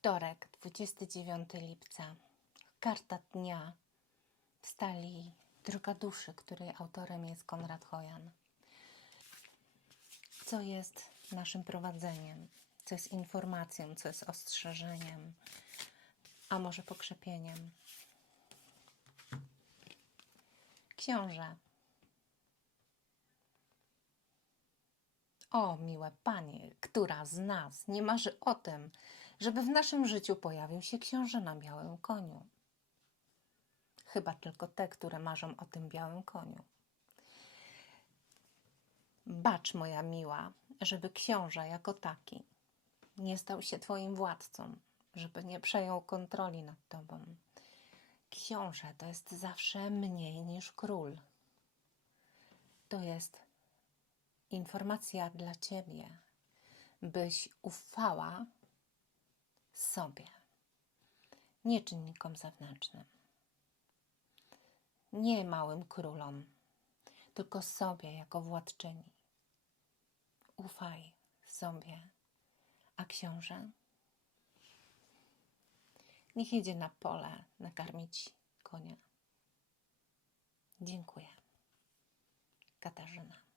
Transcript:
Wtorek, 29 lipca. Karta dnia w stali Droga Duszy, której autorem jest Konrad Hojan. Co jest naszym prowadzeniem? Co jest informacją? Co jest ostrzeżeniem? A może pokrzepieniem? Książę. O, miłe panie, która z nas nie marzy o tym, żeby w naszym życiu pojawił się książę na białym koniu? Chyba tylko te, które marzą o tym białym koniu. Bacz, moja miła, żeby książę jako taki nie stał się twoim władcą, żeby nie przejął kontroli nad tobą. Książę to jest zawsze mniej niż król. To jest informacja dla ciebie, byś ufała sobie, nie czynnikom zewnętrznym, nie małym królom, tylko sobie jako władczyni. Ufaj sobie, a książę niech jedzie na pole nakarmić konia. Dziękuję. Katarzyna.